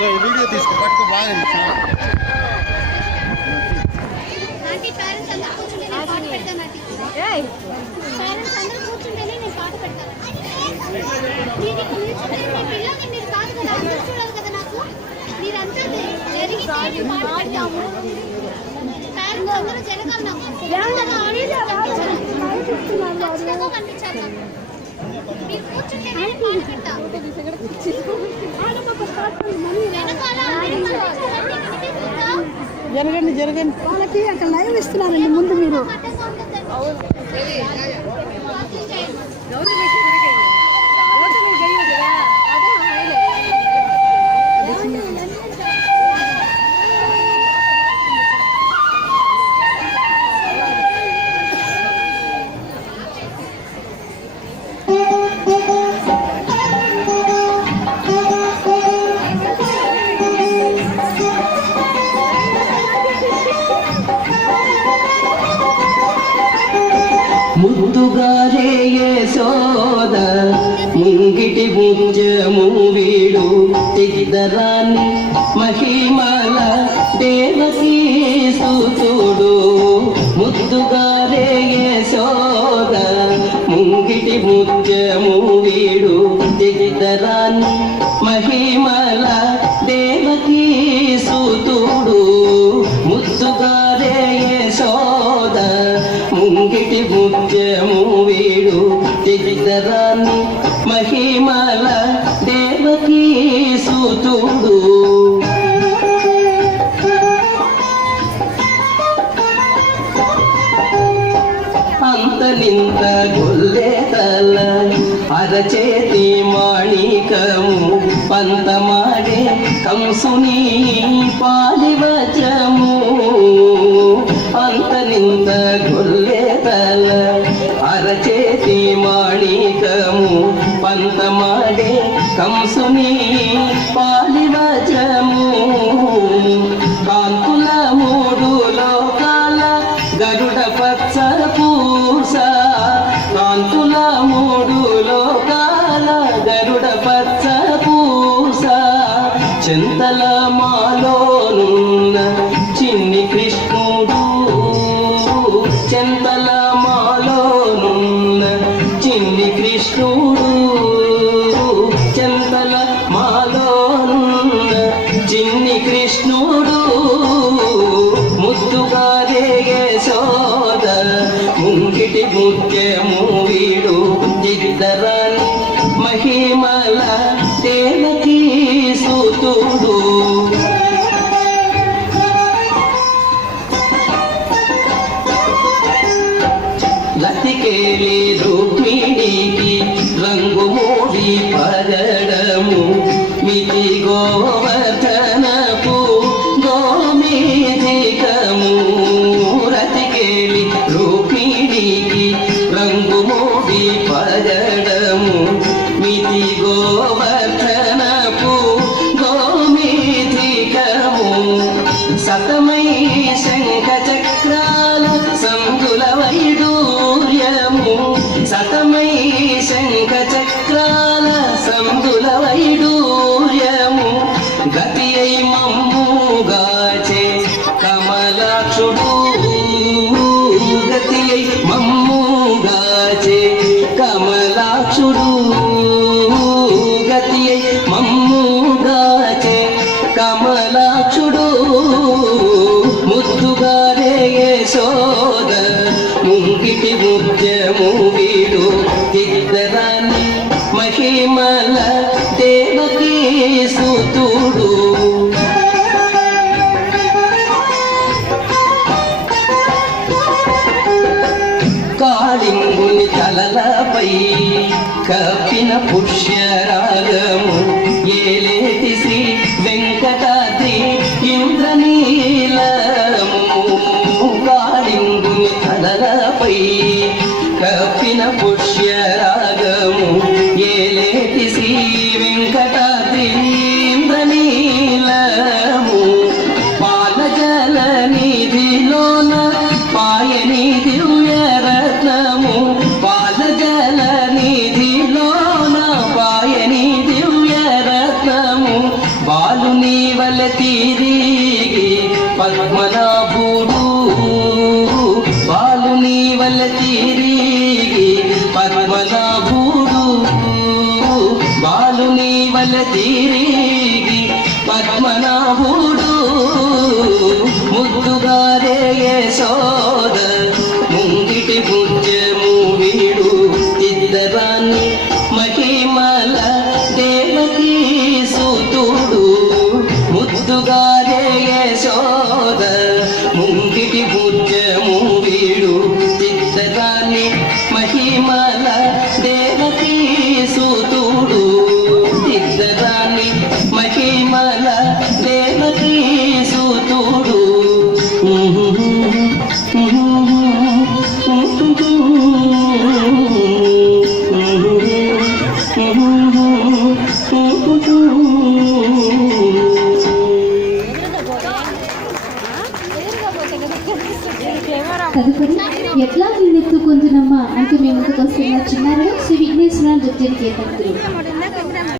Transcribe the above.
video తీసుకో పట్టుకో బాగా జరగండి జరగండి వాళ్ళకి అక్కడ లైవ్ ఇస్తున్నారండి ముందు మీరు ముద్దుగారే యశోద ముంగిటి ముత్యము వీడు ఇద్దరాన్ని మహిమల దేవకీ సుతుడు ముద్దుగారే యశోద ముంగిటి ముత్యము వీడు ఇద్దరాన్ని మహిమల దేవకీ సుతుడు ముద్దుగారే యశోద ముంగిటి ముత్యము వీడు ఇద్దరాన్ని మహిమల దేవకీ సుతుడు అంతనింత గొల్లెతల అరచేతి మాణికము పంతమాడే కంసుని పాలివచము అంతనింత గొల్లెతల అరచేతి మాణికము పంతమాడే కంసుని పాలివచము కాంతుల మూడు లోకాల గరుడ పచ్చ పూస కాంతుల మూడు లోకాల గరుడ పచ్చ పూస చింతల మాలోనున్న చిన్ని కృష్ణుడు చింతల మాలోనున్న చిన్ని కృష్ణుడు చింతల మాలోనున్న చిన్ని కృష్ణుడు ముద్దుగారే యశోద ముంగిటి ముత్యము వీడు ఇద్దరాన్ని మహిమల దేవకీ సుతుడు లతికేలి రుక్మిణికి రంగు మూడి పరడము మితి గోవర్ధనపు గోమేధికము రతికేలి రుక్మిణికి రంగు మూడి పరడము మితి గోవర్ధనపు గోమేధికము సతమై శంఖ చక్రాల సంగుల వైడూర్యము సతమై శంఖ చక్రాల సంగుల వైడూర్యము గతి అయి మమ్ముగాచే కమలాక్షుడు గతి అయి మమ్ముగాచే కమలాక్షుడు గతి అయి మమ్ముగాచే కమలాక్షుడు ముద్దుగారే యశోద ముంగిటి ముత్యము వీడు ఇద్దరాన్ని మహిమల దేవకీ సుతుడు కాళింగుని తలలపై కప్పిన పుష్యరాగము ఏలేటి శ్రీ వెంకటాద్రి ఇంద్రనీలము కాళింగుని తలలపై కప్పిన పుష్యరాగము ఏలేటి శ్రీ వెంకటాద్రి ఇంద్రనీలము పాలజల నిధిలోన పాయని దివ్యరత్నము పాలజల నిధిలోన పాయని దివ్య బాలుని వల తిరిగి పద్మనాభుడు బాలుని వల తిరిగి పద్మనాభుడు బాలుని వల తిరిగి పద్మనాభుడు ముద్దుగారే యశోద ముంగిటి భుజము వీడు ఇద్దరాన్ని మహిమల దేవకీ సుతుడు ముద్దుగారే యశోద ముంగిటి భుజము వీడు ఇద్దరాన్ని మహిమల దేవకీ సుతుడు ఇద్దరాన్ని మహిమల దేవకీ సుతుడు తదుపరి ఎట్లా నిన్నెత్తుకుంటున్నమ్మా అంటే మేము ముందుకు వస్తున్న చిన్నారులు శ్రీ విఘ్నేశ్వర నృత్య కేంద్రం